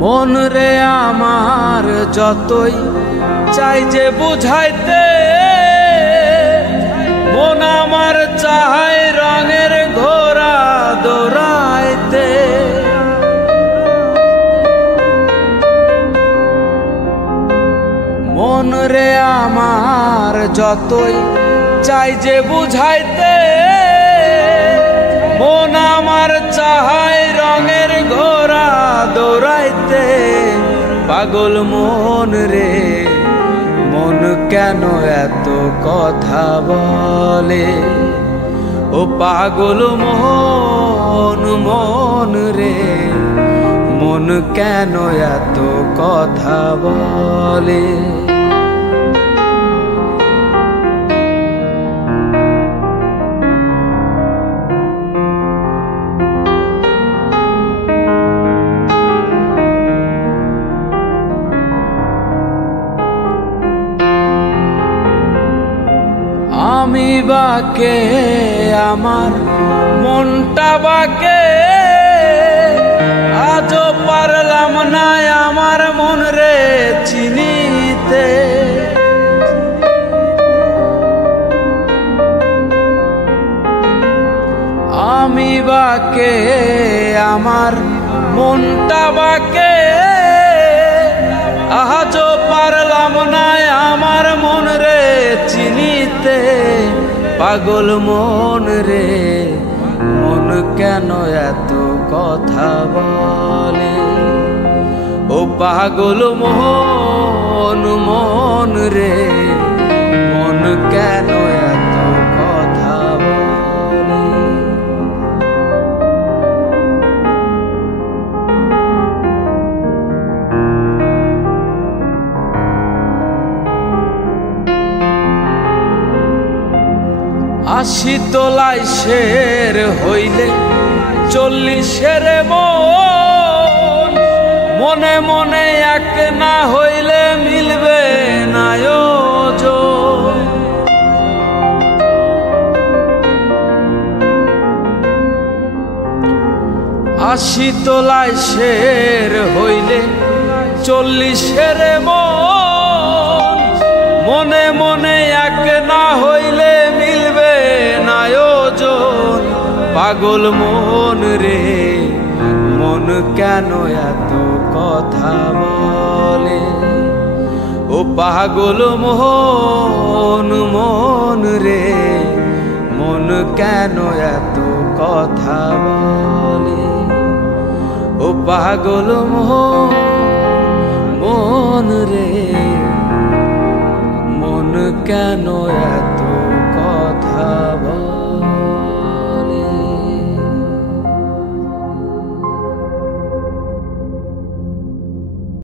মন রে আমার যতই চাই যে বুঝাইতে, মন আমার চায় রঙের ঘোড়া দৌড়াইতে। মন রে আমার যতই চাই যে বুঝাইতে, মন আমার চায় রঙের ঘোড়া দৌড়াইতে। পাগল মন রে মন কেন এত কথা বলে, ও পাগল মন মন রে মন কেন এত কথা বলে। আমি বাকে আমার মনটা বাকে, আজও পারলাম না আমার মন রে চিনিতে। আমি বাকে আমার মনটা বাকে, আজও পারলাম না আমার মন রে চিনিতে। পাগল মন রে মন কেন এত কথা বলে, ও পাগল মন মন রে মন কেন এত কথা বলে। আশি তোলাই শের হইলে 40-এর মন, মনে মনে এক না হইলে মিলবে না ওজন। আশি তোলাই শের হইলে 40-এর মন, মনে মনে এক না হইলে মিলবে না ওজন। পাগল মন রে মন কেন এত কথা বলে, ও পাগল মন মন রে মন কেন এত কথা বলে, ও পাগল মন রে মন কেন এত